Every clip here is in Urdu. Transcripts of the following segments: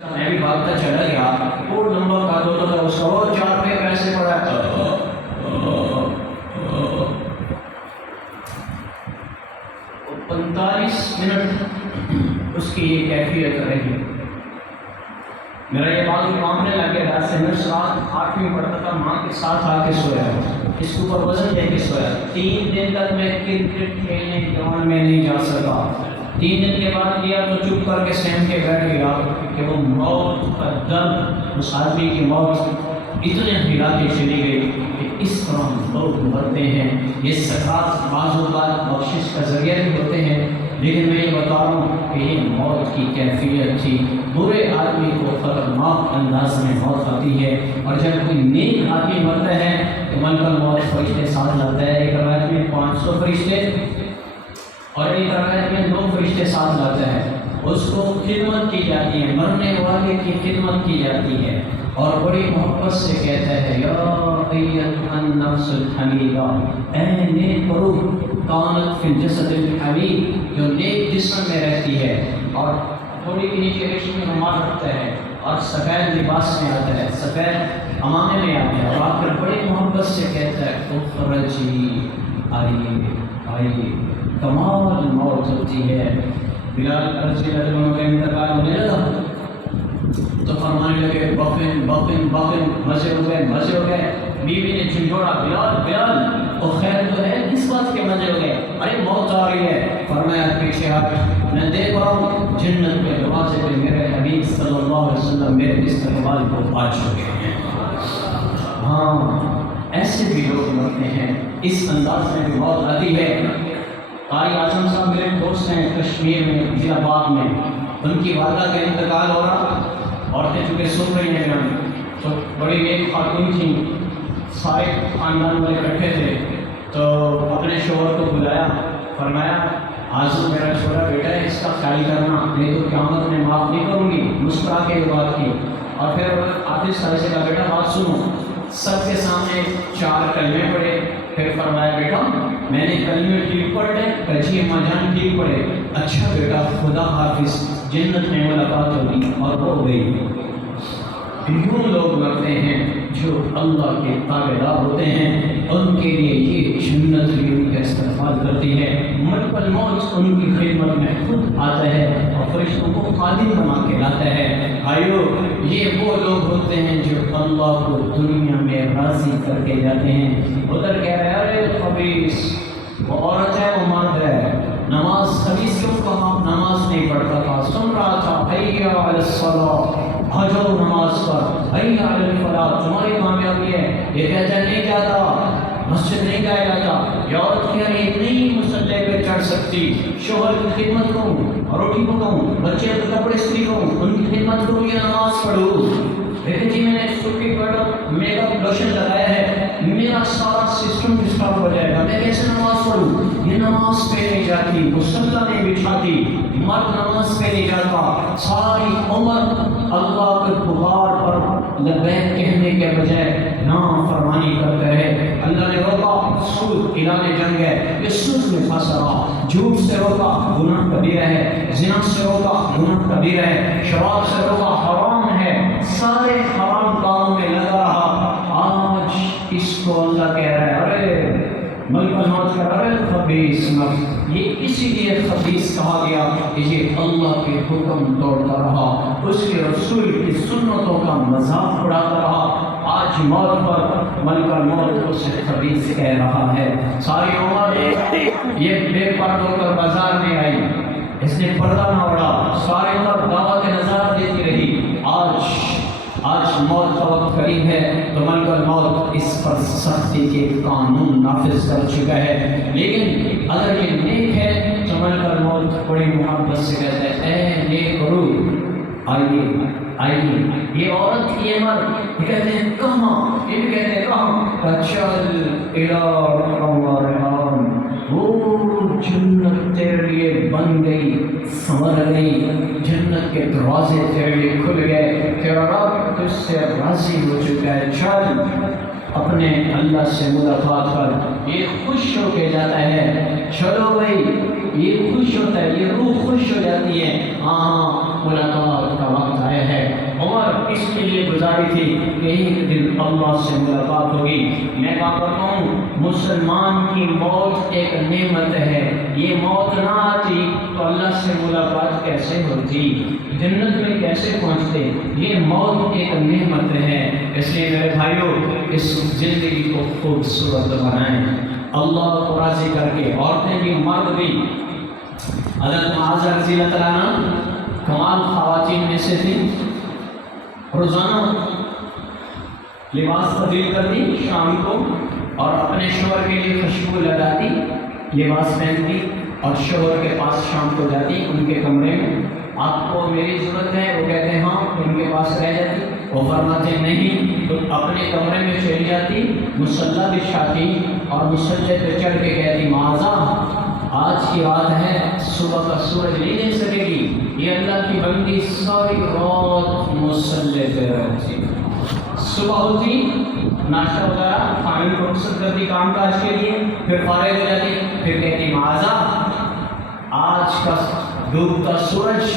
میں بھی بھاگتا چلا گیا، کوڈ نمبر کا دو تو اس کا وہ 4 پہ پیسے پڑا 45 منٹ اس کی یہ کیفیت رہی۔ میرا یہ بات مانگنے لگ گیا، رات سے میں رات 8ویں پڑھتا تھا، ماں کے ساتھ آ کے سویا، اس کے اوپر وزن دے کے سویا۔ 3 دن تک میں کرکٹ کھیلنے گراؤنڈ میں نہیں جا سکا۔ 3 دن کے بعد گیا تو چپ کر کے سہم کے بیٹھ گیا کہ وہ موت کا درد، اس آدمی کی موت اتنے ہلا کے چلی گئی کہ اس طرح لوگ مرتے ہیں۔ یہ سکرات بعض اوقات بخشش کا ذریعہ بھی ہوتے ہیں، لیکن میں یہ بتا رہا ہوں کہ یہ موت کی کیفیت تھی۔ برے آدمی کو خطرناک انداز میں موت آتی ہے، اور جب کوئی نیک آدمی مرتا ہے تو ملک الموت فرشتے ساتھ لاتا ہے۔ ایک روایت میں 500 فرشتے اور ایک روایت میں 2 فرشتے ساتھ لاتا ہے۔ اس کو خدمت کی جاتی ہے، مرنے والے کی خدمت کی جاتی ہے، اور بڑی محبت سے کہتا ہے یا ایتھا النفس الحمیدہ، اے نیک روح کانت فی الجسد الحمید، جو نیک جسم میں رہتی ہے اور تھوڑی کے نیچے ریشمی رومال رکھتا ہے اور سفید لباس میں آتا ہے، سفید امامے میں آتا ہے، اور آپ کر بڑی محبت سے کہتا ہے اخرجی، آئیے آئیے۔ کمال موت ہوتی ہے۔ بلال رضی اللہ عنہ کا انتقال ہونے لگا تو فرمانے لگے بقن بقن بقن، مزے ہو گئے۔ بیوی نے جھنجھوڑا، بلال بلال تو خیر تو ہے، کس بات کے مزے ہو گئے؟ ارے موت آ رہی ہے۔ فرمایا پیچھے ہٹ، میں دیکھ رہا ہوں جنت کے دروازے پہ میرے حبیب صلی اللہ علیہ وسلم میرے استقبال کو آ چکے ہیں۔ ہاں، ایسے بھی لوگ مرتے ہیں، اس انداز میں بھی موت آتی ہے۔ قاری اعظم صاحب میرے دوست ہیں کشمیر میں، ضلع آباد میں، ان کی والدہ کا انتقال ہو رہا، عورتیں چونکہ سن رہی ہیں تو بڑی نیک خاتون تھیں، سارے خاندان والے اکٹھے تھے، تو اپنے شوہر کو بلایا، فرمایا آزو میرا چھوٹا بیٹا ہے، اس کا خیال کرنا، نہیں تو قیامت میں معاف نہیں کروں گی۔ مسکرا کے یہ بات کی، اور پھر حافظ صاحب سے کہا بیٹا بات سنو، سب کے سامنے 4 کلمے پڑھے، پھر فرمایا بیٹا میں نے کلمے ٹھیک پڑھے، کجی اماں جان ٹھیک پڑھے، اچھا بیٹا خدا حافظ، جنت میں ملاقات ہوگی، اور وہ ہو گئی۔ یوں لوگ مرتے ہیں جو اللہ کے تابع دار ہوتے ہیں، ان کے لیے یہ جنت بھی ان کا استقبال کرتی ہے۔ ملک الموت ان کی خدمت میں خود آتا ہے اور فرشتوں کو خادم بنا کے لاتا ہے۔ بھائیو، یہ وہ لوگ ہوتے ہیں جو اللہ کو دنیا میں راضی کر کے جاتے ہیں۔ ادھر کہہ رہے ارے خبیث، وہ عورت ہے وہ مرد ہے، نماز خبیث کیوں کہا؟ نماز نہیں پڑھتا تھا، سن رہا تھا حی علی الصلاۃ، آ جاؤ نماز پر، حی علی الفلاح، تمہاری کامیابی ہے۔ یہ کہتا ہے نہیں جاتا، مسجد نہیں جایا جاتا، یا عورت کہہ رہی نہیں مسلح پہ چڑھ سکتی، شوہر کی خدمت کروں، روٹی پکاؤں، بچے کے کپڑے استری کروں، ان کی خدمت کروں، یہ نماز پڑھوں۔ لیکن جی میں نے سوٹی پڑھا، میک اپ لوشن لگایا ہے، میرا سارا سسٹم ڈسٹرب ہو جائے گا، میں کیسے نماز پڑھوں؟ یہ نماز پہ نہیں جاتی، مصلی نہیں بچھاتی، مرد نماز پہ نہیں جاتا، ساری عمر اللہ کے پکار پر لبیک کہنے کے بجائے نافرمانی کرتا ہے۔ اللہ نے روکا، سود اعلان جنگ ہے، یہ سود میں پھنسا رہا، جھوٹ سے روکا گناہ کبیرہ ہے، زنا سے روکا گناہ کبیرہ ہے، شراب سے روکا حرام ہے، سارے حرام کاموں میں لگا رہا۔ آج اس کو اللہ کہہ رہا ہے ارے ملک الموت کہہ رہا ہے خبیث نفس، یہ اسی لیے خبیث کہا گیا کہ یہ اللہ کے حکم توڑتا رہا، اس کے رسول کی سنتوں کا مذاق اڑاتا رہا۔ آج موت پر ملک الموت اسے خبیث کہہ رہا ہے۔ ساری عمر یہ بے پردہ ہو کر بازار میں آئی، اس نے پردہ نہ اڑا، ساری عمر دعوت نظارت دیتی رہی۔ آج موت کا وقت قریب ہے تو ملک الموت اس پر سختی کے قانون نافذ کر چکا ہے، لیکن اگر یہ نیک ہے تو ملک الموت بڑی محبت سے کہتا ہے اے نیک روح آئیے آئیے۔ یہ عورت یہ مرد یہ کہتے ہیں کہاں، یہ بھی کہتے ہیں کہاں، چل الی رحم و ریحان، وہ جنت تیرے لیے بن گئی، سنور گئی، جنت کے دروازے تیرے لیے کھل گئے، تیرا رب تجھ سے راضی ہو چکا ہے، چل اپنے اللہ سے ملاقات کر۔ یہ خوش ہو کے جاتا ہے، چلو بھائی یہ خوش ہوتا ہے، یہ روح خوش ہو جاتی ہے، ہاں ملاقات کا وقت آیا ہے۔ عمر اس کے لیے گزاری تھی کہ ایک دن اللہ سے ملاقات ہوگی۔ میں کہا کرتا ہوں مسلمان کی موت ایک نعمت ہے، یہ موت نہ آتی تو اللہ سے ملاقات کیسے ہوتی، جنت میں کیسے پہنچتے، یہ موت ایک نعمت ہے۔ اس لیے میرے بھائیوں اس زندگی کو خوبصورت بنائیں، اللہ کو راضی کر کے، عورتیں بھی مرد بھی۔ حضرت معاذ رضی اللہ تعالیٰ عنہ کمال خواتین میں سے تھی، روزانہ لباس تبدیل کرتی شام کو اور اپنے شوہر کے لیے خوشبو لگاتی، لباس پہنتی اور شوہر کے پاس شام کو جاتی ان کے کمرے میں، آپ کو میری ضرورت ہے، وہ کہتے ہیں ہاں، ان کے پاس رہ جاتی، وہ فرماتے نہیں، تو اپنے کمرے میں چلی جاتی، مصلی بچھاتی اور مصلی پہ چڑھ کے کہتی معاذہ آج کی رات ہے، صبح کا سورج نہیں دیکھ سکے گی، یہ اللہ کی بندی ساری رات مصلی پہ رہتی۔ صبح ہوتی، ناشتہ وغیرہ کھانے کو رخصت کرتی کام کاج کے لیے، پھر فارغ ہو جاتی، پھر کہتی معاذہ آج کا ڈوبتا سورج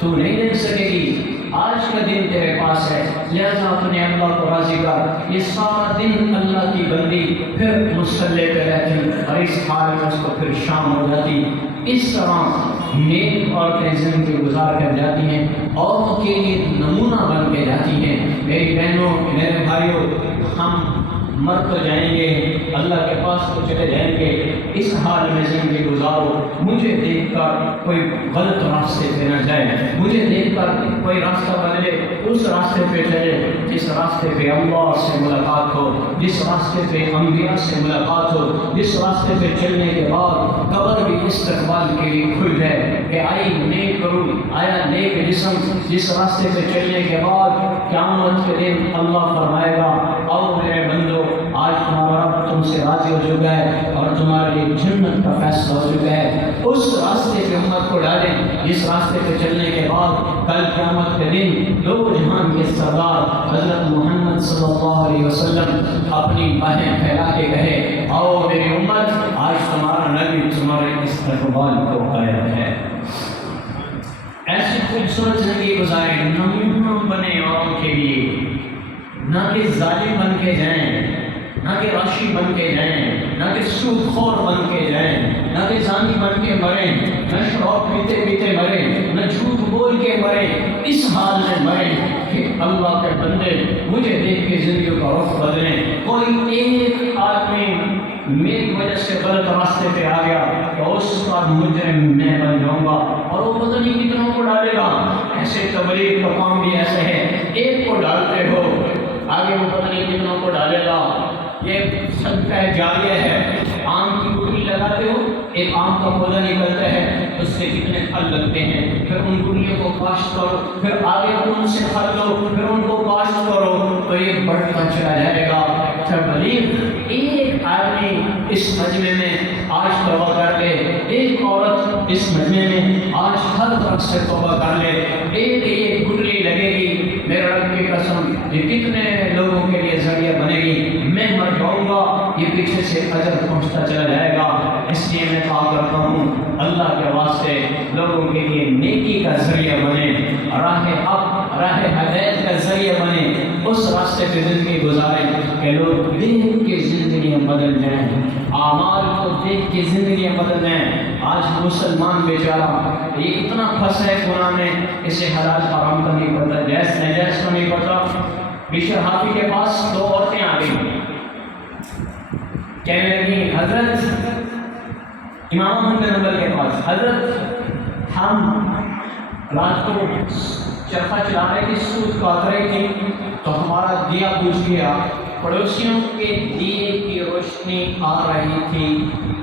تو نہیں دیکھ سکے گی، آج کا دن تیرے پاس ہے، لہذا اپنے اللہ کو راضی کر۔ یہ سارا دن اللہ کی بندی پھر مصلی پہ رہتی اور اس حال میں اس کو پھر شام ہو جاتی۔ اس طرح نیک عورتیں زندگی گزار کر جاتی ہیں، اوروں کے لیے نمونہ بن کے جاتی ہیں۔ میری بہنوں میرے بھائیوں، ہم مر تو جائیں گے، اللہ کے پاس تو چلے جائیں گے، اس حال میں زندگی گزارو، مجھے دیکھ کر کوئی غلط راستے پہ نہ جائے، مجھے دیکھ کر کوئی راستہ بدلے، اس راستے پہ چلے جس راستے پہ اللہ سے ملاقات ہو، جس راستے پہ انبیاء سے ملاقات ہو، جس راستے پہ چلنے کے بعد قبر بھی استقبال کے لیے کھل جائے کہ آئی نیک کروں، آیا نیک جسم، جس راستے پہ چلنے کے بعد قیامت کے دن اللہ فرمائے گا اور میرے بندو آج تمہارا رب تم سے راضی ہو چکا ہے اور تمہارے لیے جنت کا فیصلہ ہو چکا ہے، اس راستے پہ امت کو ڈالیں جس راستے پہ چلنے کے بعد کل قیامت کے دن دو جہان کے سردار حضرت محمد صلی اللہ علیہ وسلم اپنی باہیں پھیلا کے کہے آؤ میری امت آج تمہارا نبی تمہارے استقبال کو آیا ہے۔ ایسی خوبصورت زندگی گزارے، نمونہ بنے اوروں کے لیے، نہ کہ ظالم بن کے جائیں، نہ کہ راشی بن کے جائیں، نہ کہ سود خور بن کے جائیں، نہ کہ زانی بن کے مریں، نہ شراب پیتے پیتے مریں، نہ جھوٹ بول کے مریں، اس حال میں مریں کہ اللہ کے بندے مجھے دیکھ کے زندگی کا رخ بدلیں۔ کوئی ایک آدمی میری وجہ سے غلط راستے پہ آ گیا تو اس کا مجرم میں بن جاؤں گا، اور وہ پتہ نہیں کتنوں کو ڈالے گا۔ ایسے تبلیغ کا کام بھی ایسے ہے، ایک کو ڈالتے ہو آگے وہ پتہ نہیں کتنوں کو ڈالے گا۔ یہ صدقہ جاریہ ہے، آم کی گٹلی لگاتے ہو، ایک آم کا پودا نکلتا ہے، اس سے کتنے پھل لگتے ہیں، پھر ان گٹلیوں کو کاشت کرو، پھر آگے ان سے پھل لو، پھر ان کو کاشت کرو، تو یہ بڑھتا چلا جائے گا۔ تبلیغ ایک آدمی اس مجمع میں آج توبہ کر لے، ایک عورت اس مجمع میں آج ہر طرف سے توبہ کر لے، ایک گٹلی لگے گی، میرے رب کی قسم یہ کتنے لوگوں کے لیے ذریعہ بنے گی، میں مر جاؤں گا یہ پیچھے سے اجر پہنچتا چلا جائے گا۔ اس لیے میں کہا کرتا ہوں اللہ کے واسطے لوگوں کے لیے نیکی کا ذریعہ بنے، راہ حق راہ ہدایت کا ذریعہ بنے، اس راستے پہ زندگی گزاریں کہ لوگ دیکھ کے زندگیاں بدل جائیں، اعمال کو دیکھ کے زندگیاں بدل جائیں۔ آج مسلمان بیچارہ یہ اتنا پھنسا ہے گناہ میں، اسے حلال حرام کا نہیں پتہ، جائز ناجائز کا نہیں پتہ۔ بشر حافی کے پاس دو عورتیں آ گئی، کہنے لگی حضرت امام احمد بن حنبل کے پاس، حضرت ہم رات کو چرخہ چلا رہے تھے، سود کاٹ رہی تھی، تو ہمارا دیا بجھ گیا، پڑوسیوں کے دیے کی روشنی آ رہی تھی،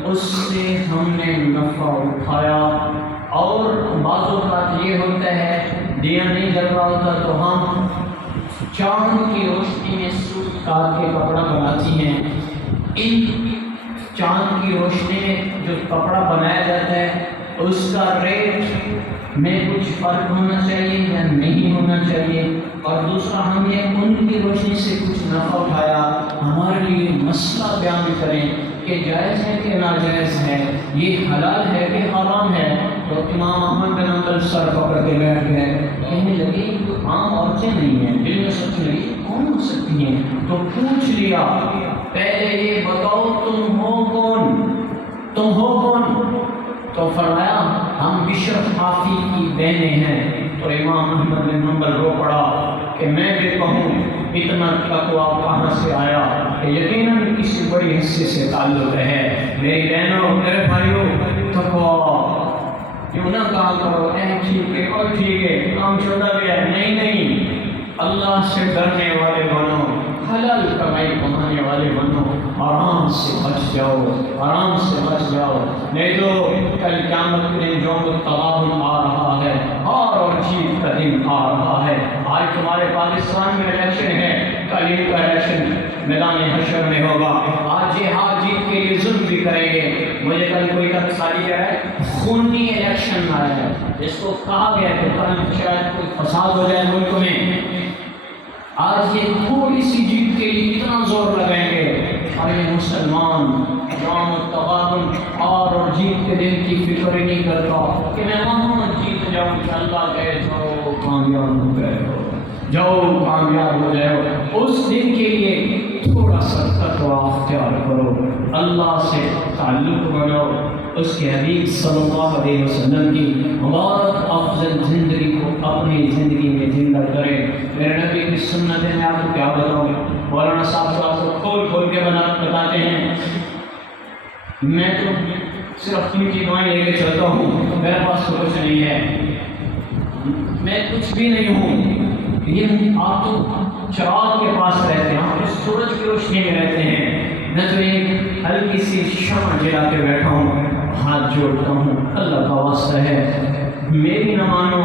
اس سے ہم نے نفع اٹھایا، اور بعض اوقات یہ ہوتا ہے دیا نہیں جل رہا ہوتا تو ہم چاند کی روشنی میں سوت کاٹ کے کپڑا بناتی ہیں۔ ان چاند کی روشنی میں جو کپڑا بنایا جاتا ہے اس کا ریٹ میں کچھ فرق ہونا چاہیے یا نہیں ہونا چاہیے، اور دوسرا ہم نے ان کی روشنی سے کچھ نفع اٹھایا، ہمارے لیے مسئلہ بیان کریں کہ جائز ہے کہ ناجائز ہے، یہ حلال ہے کہ حرام ہے۔ تو امام احمد بن حنبل سر پکڑ کے بیٹھ گئے، کہنے لگے تو عام عورتیں نہیں ہیں، دل میں سوچنے لگی کون ہو سکتی ہیں؟ تو پوچھ لیا، پہلے یہ بتاؤ تم ہو کون، تم ہو کون؟ تو فرمایا ہم بشر حافی کی بہنیں ہیں۔ تو امام احمد بن حنبل رو پڑا کہ میں بھی کہوں اتنا تقویٰ کہاں سے آیا کہ یقیناً کسی بڑی حصے سے تعلق ہے۔ میری بہنوں، میرے بھائیوں، تقویٰ کیوں نہ کہا کرو اے ٹھیک ہے اور ٹھیک ہے کام چھوٹا بھی ہے، نہیں، اللہ سے ڈرنے والے بنو، حلال کمائی کمانے والے بنو، آرام سے بچ جاؤ، آرام سے بچ جاؤ، نہیں تو کل قیامت کے دن یوم التغابن آ رہا ہے، اور جیت کا دن آ رہا ہے۔ آج تمہارے پاکستان میں الیکشن ہے، کل ان کا الیکشن میدان حشر میں ہوگا۔ آج یہ ہار جیت کے لیے ظلم بھی کریں گے۔ مجھے کل کوئی سالی کہہ رہا ہے خونی الیکشن آیا ہے، جس کو کہا گیا کہ کل شاید کوئی فساد ہو جائے ملک میں۔ آج یہ تھوڑی سی جیت کے لیے اتنا زور لگائیں گے، اور یہ مسلمان یوم التغابن اور جیت کے دن کی فکر ہی نہیں کرتا کہ میں وہاں جیت جاؤں کہ اللہ کہے جاؤ کامیاب ہو گئے ہو، جاؤ کامیاب ہو جائے ہو۔ اس دن کے لیے تھوڑا سا تقویٰ اختیار کرو، اللہ سے تعلق بناؤ، اس کے حبیب صلی اللہ علیہ وسلم کی مبارک افضل زندگی کو اپنی زندگی میں زندہ کریں۔ میرے نبی کی سنتیں میں آپ کو کیا بتاؤں، مولانا صاحب آپ کو کھول کھول کے بتاتے ہیں، میں تو صرف ان کی دعائیں لے کے چلتا ہوں، میرے پاس تو کچھ نہیں ہے، میں کچھ بھی نہیں ہوں۔ یہ آپ تو چراغ کے پاس رہتے ہیں، آپ سورج کی روشنی میں رہتے ہیں، میں تو ایک ہلکی سی شمع جلا کے بیٹھا ہوں، ہاتھ جوڑتا ہوں، اللہ کا واسطہ ہے میری نہ مانو،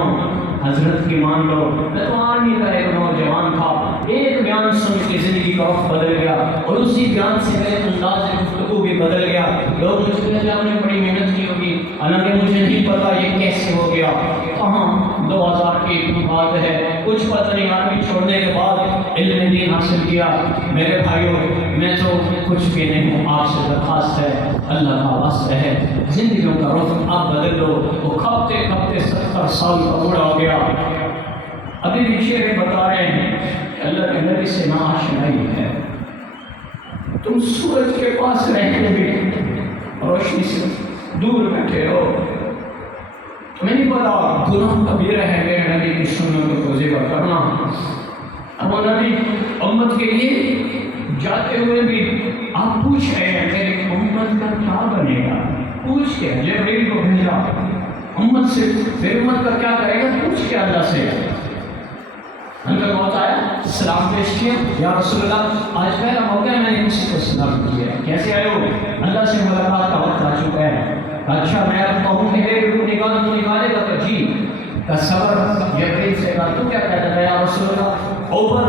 حضرت کی مان لو۔ میں تو آرمی کا ایک نوجوان تھا، ایک بیان سن کے زندگی کا رخ بدل گیا، اور اسی بیان سے میرے انداز گفتگو بھی بدل گیا۔ لوگ مجھ سے کہتے ہیں آپ نے بڑی محنت کی ہوگی، حالانکہ مجھے نہیں پتا یہ کیسے ہو گیا، کہاں 2000 کی بات ہے، کچھ پتہ نہیں، آرمی چھوڑنے کے بعد علم دین حاصل کیا۔ میرے بھائیوں، میں تو کچھ بھی نہیں ہوں، آپ سے درخواست ہے، اللہ کا واسطہ ہے، زندگیوں کا رخ آپ بدل دو۔ وہ کھپتے کھپتے 70 سال کا بوڑھا ہو گیا، ابھی بھی شعر بتا رہے ہیں کہ اللہ کے نبی سے ناآشنائی ہے، تم سورج کے پاس رہتے بھی روشنی سے دور بیٹھے ہو، تمہیں نہیں پتا گناہ کبیرہ ہے میرے نبی کی سنتوں کو ذکر کرنا۔ اب وہ نبی امت کے لیے جاتے ہوئے بھی آپ پوچھ رہے ہیں میری امت کا کیا بنے گا، پوچھ کے جبریل کو بھیجا، امت سے میری امت کا کیا کرے گا، پوچھ کے اللہ سے۔ اندر بہت آیا، سلام پیش کیا، یا رسول اللہ آج پہلا موقع ہے میں نے کسی کو سلام کیا ہے، کیسے آئے ہو؟ اللہ سے ملاقات کا وقت آ چکا ہے۔ اچھا میں آپ کہوں کہ میرے روح نکالے گا تو جی کا صبر جبریل سے کہا تو کیا کہتا ہے یا رسول اللہ؟ اوپر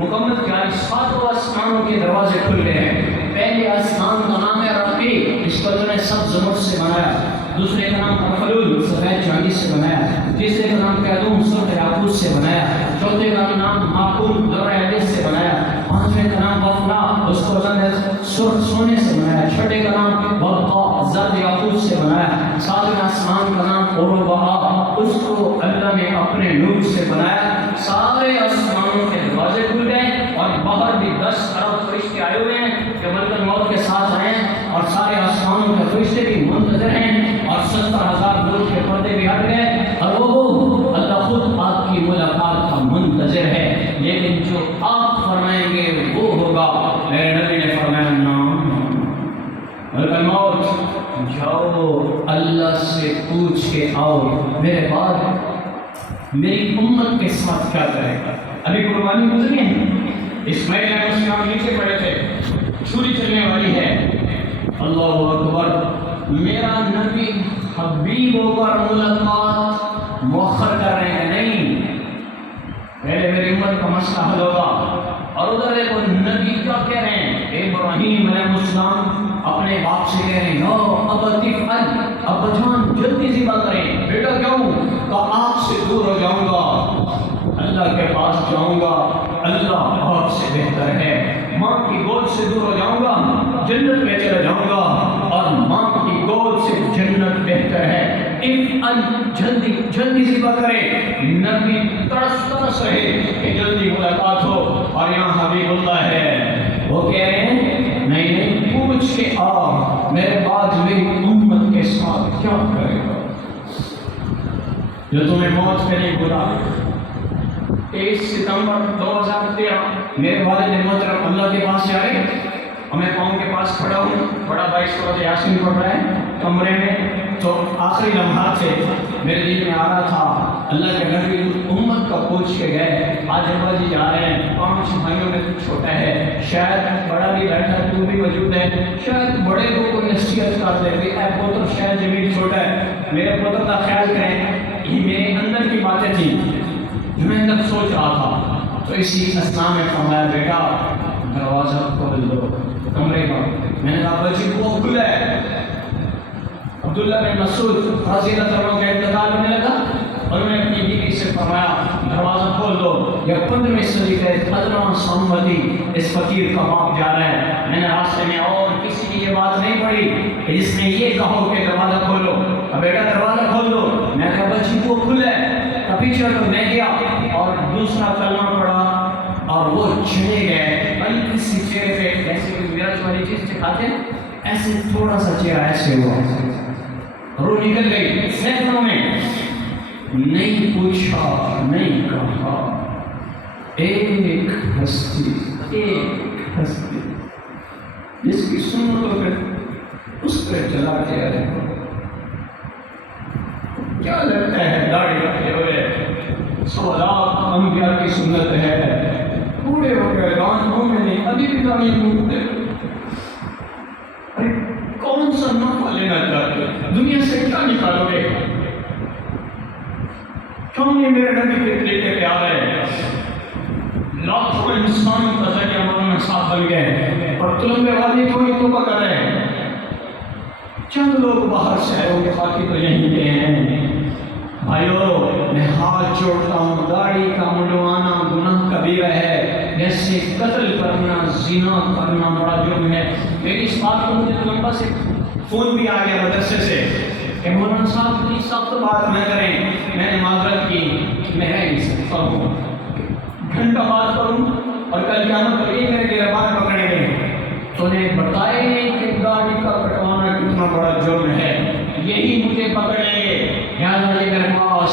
مکمل کیا 7 آسمانوں کے دروازے کھل گئے ہیں۔ پہلے آسمان کا نام ہے رقیب، اس کو انہوں نے سب زمرد سے بنایا، دوسرے کا نام الخلود سفید چاندی سے بنایا، تیسرے کا نام قیدوم سرخ یاقوت سے بنایا، چوتھے کا نام ماقول درہ حدیث سے بنایا، پانچویں کا نام وفنا اس کو انہوں نے سرخ سونے سے بنایا، چھٹے کا نام وقا زرد یاقوت سے بنایا، ساتویں آسمان کا نام اوربہا اس کو اللہ نے اپنے نور سے بنایا۔ سارے آسمانوں کے دروازے کھل گئے اور باہر بھی 10 ارب فرشتے آئے ہوئے ہیں جو ملک الموت کے ساتھ آئے ہیں، اور سارے آسمانوں کے فرشتے بھی منتظر ہیں، اور 70,000 نور کے پردے بھی ہٹ گئے، اور وہ اللہ خود آپ کی ملاقات کا منتظر ہے، لیکن جو آپ فرمائیں گے وہ ہوگا۔ میرے نبی نے فرمایا نام ملک الموت جاؤ اللہ سے پوچھ کے آؤ، میرے بعد میری امت کے ساتھ کیا کرے گا۔ ابھی قربانی گزری ہے، اسماعیل علیہ السلام نیچے پڑے تھے، چھری چلنے والی ہے، اللہ اکبر، میرا نبی حبیب ہو کر ملاقات مؤخر کر رہے ہیں، نہیں پہلے میری امت کا مسئلہ حل ہوگا۔ اور ادھر دیکھو نبی کیا کہہ رہے ہیں، ابراہیم علیہ السلام اپنے باپ سے کہہ رہے ہیں ابا جان جلدی ذبح کریں، بیٹا کیوں؟ تو آپ سے دور ہو جاؤں گا۔ اللہ کے پاس جاؤں گا، اللہ آپ سے بہتر ہے، ماں کی گود سے دور ہو جاؤں گا، جنت میں چلا جاؤں گا، اور ماں کی گود سے جنت بہتر ہے۔ جلدی جلدی ذبح کرے، نبی ترس رہے کہ جلدی ملاقات ہو، اور یہاں حبیب اللہ ہے، وہ کہہ رہے ہیں نہیں پوچھ کے آ، میرے بعد میری امت کے ساتھ کیا کرے گا جو تمہیں موت پہ نہیں بلا۔ 23 ستمبر 2013 میرے والد محترم اللہ کے پاس جا رہے، اور میں قوم کے پاس کھڑا ہوں، بڑا بھائی سورۃ یاسین پڑھ رہا ہے کمرے میں، تو آخری لمحات سے میرے دل میں آ رہا تھا اللہ کے نبی امت کا پوچھ کے گئے، آج ابا جی جا رہے ہیں، 5 بھائیوں میں تو چھوٹا ہے، شاید بڑا بھی بیٹھا تو بھی موجود ہے، شاید بڑے کو کوئی نصیحت کر دے کہ اے پوتر شاید زمین چھوٹا ہے، میرے پوتر کا خیال کریں، یہ میرے اندر کی باتیں تھیں جو میں اندر سوچ رہا تھا۔ تو اسی اسلام میں فرمایا بیٹا دروازہ کھول دو کمرے کا۔ میں نے کہا بچی وہ کھلا ہے۔ عبداللہ بن مسعود رضی اللہ عنہ کا انتقال ہونے لگا، اور میں اپنی بیوی سے فرمایا دروازہ کھول دو، یہ 15ویں صدی کا 15واں ساموتی اس فقیر کا باپ جا رہا ہے۔ میں نے راستے میں اور کسی کی یہ بات نہیں پڑھی کہ جس نے یہ کہو کہ دروازہ کھولو، اب بیٹا دروازہ کھول دو۔ میں نے کہا بچی وہ کھلا ہے، کبھی چڑھ میں گیا اور دوسرا کلمہ پڑھا اور وہ چلے گئے۔ بلکہ کسی چہرے پہ ایسے کوئی میراج والی چیز دکھاتے ایسے تھوڑا سا چہرہ ایسے ہوا، روح نکل گئی سیکنڈوں میں، نہیں پوچھا نہیں کہا، ایک ہستی جس کی سنتوں پہ اس پہ چلا کے آئے۔ کیا لگتا ہے داڑھی رکھے ہوئے 100 لاکھ انبیاء کی سنت ہے، پورے ہو گئے گانوں میں نہیں، ابھی بھی داڑھی ڈھونڈتے، ارے کون سا نفع لینا چاہتے ہو؟ دنیا سے کیا نکالو گے؟ کیوں نہیں میرے نبی کے طریقے پہ آ رہے؟ لاکھوں انسان کا ذریعہ مولانا صاحب بن گئے، اور طلبے والے کوئی توبہ کر رہے ہیں، چند لوگ باہر سے آئے ہوئے، باقی تو یہیں کے ہیں۔ بھائیو میں ہاتھ جوڑتا ہوں، داڑھی کا منڈوانا گناہ کبیرہ ہے، جیسے قتل کرنا زنا کرنا بڑا جرم ہے۔ میری اس بات کو مجھے لمبا سے فون بھی آ گیا مدرسے سے کہ مولانا صاحب پلیز سخت بات نہ کریں، میں نے معذرت کی، میں رہ نہیں سکتا ہوں، گھنٹہ بات کروں اور کل قیامت کو یہ میرے گربان پکڑیں گے۔ تو نے بتایا نہیں کہ داڑھی کا کٹوانا کتنا بڑا جرم ہے، یہی مجھے پکڑ لیں گے، لہٰذا یہ میرے پاس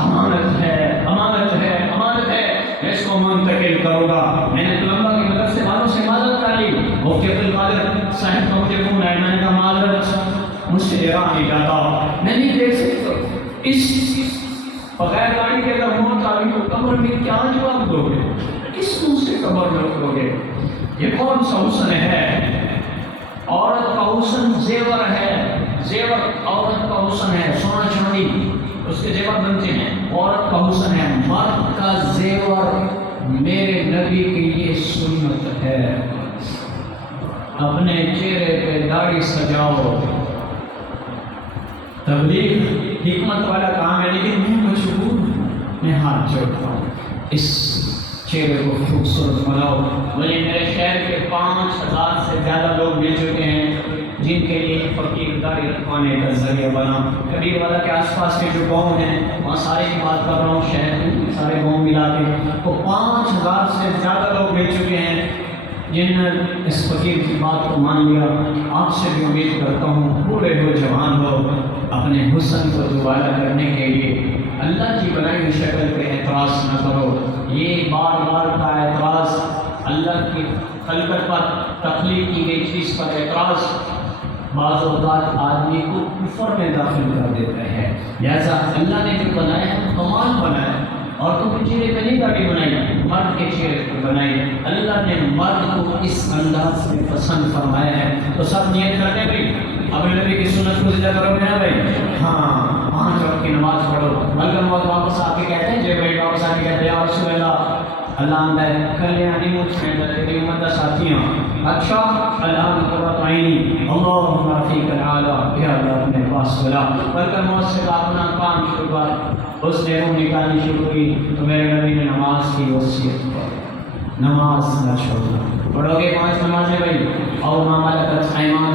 امانت ہے، امانت ہے، امانت ہے، میں اس کو منتقل کروں گا۔ میں نے طلباء کی مدرسے والوں سے معذرت کر لی، مفتی عبدالقادر صاحب کا مجھے فون آیا، میں نے کہا معذرت مجھ سے رہا نہیں جاتا، میں نہیں دیکھ سکتا، اس بغیر داڑھی کے اگر موت آ گئی تو قبر میں کیا جواب دو گے؟ کس منہ سے قبر میں اترو گے؟ یہ کون سا حسن ہے؟ عورت کا حسن زیور ہے، زیور عورت کا حسن ہے، سونا چاندی اس کے زیور بنتے ہیں، عورت کا حسن ہے، مرد کا زیور میرے نبی کی یہ سنت ہے۔ اپنے چہرے پہ داڑھی سجاؤ، تبلیغ حکمت والا کام ہے، لیکن میں مجبور میں ہاتھ جوڑتا ہوں، اس چہرے کو خوبصورت بناؤ۔ مجھے میرے شہر کے 5000 سے زیادہ لوگ مل چکے ہیں جن کے لیے فقیر داڑھی رکھوانے کا ذریعہ بنا۔ کبیر والا کے آس پاس کے جو گاؤں ہیں وہاں سارے کی بات کر رہا ہوں، شہر کے سارے گاؤں ملا کے تو 5000 سے زیادہ لوگ مل چکے ہیں جن نے اس فقیر کی بات کو مان لیا۔ آپ سے بھی امید کرتا ہوں بوڑھے ہو جوان ہو، اپنے حسن کو دوبارہ کرنے کے لیے اللہ کی بنائی ہوئی شکل پہ اعتراض نہ کرو۔ یہ بار بار کا اعتراض، اللہ کی خلقت پر تخلیق کی گئی چیز پر اعتراض بعض اوقات آدمی کو کفر میں داخل کر دیتا ہے۔ لہذا اللہ نے جو بنایا ہے وہ کمال بنایا، اور تم چہرے پہ نہیں داڑھی بنائی، مرد کے چہرے پہ بنائی۔ اللہ نے مرد کو اس انداز میں پسند فرمایا ہے، تو سب نیت کرتے بھائی اپنے نبی کی سنت کو زندہ کرو گے نا بھائی؟ ہاں، 5 وقت کی نماز پڑھو۔ بلکہ موت واپس آ کے کہتے ہیں، جب بھائی واپس آ کے کہتے ہیں یا رسول اللہ آندہ ہے کلیانی مجھ میں دلتی امت ساتھیاں، اچھا اللہ قرۃ عینی اللہم رفیق العالی، یا اللہ اپنے پاس بلا۔ بلکہ موت سے اپنا کام شروع کر اس نے روح نکالنی شروع کی تو میرے نبی نے نماز کی وصیت کی، نماز نہ چھوڑنا۔ پڑھو گے 5 نمازیں بھائی، اور ماما لقد ایمان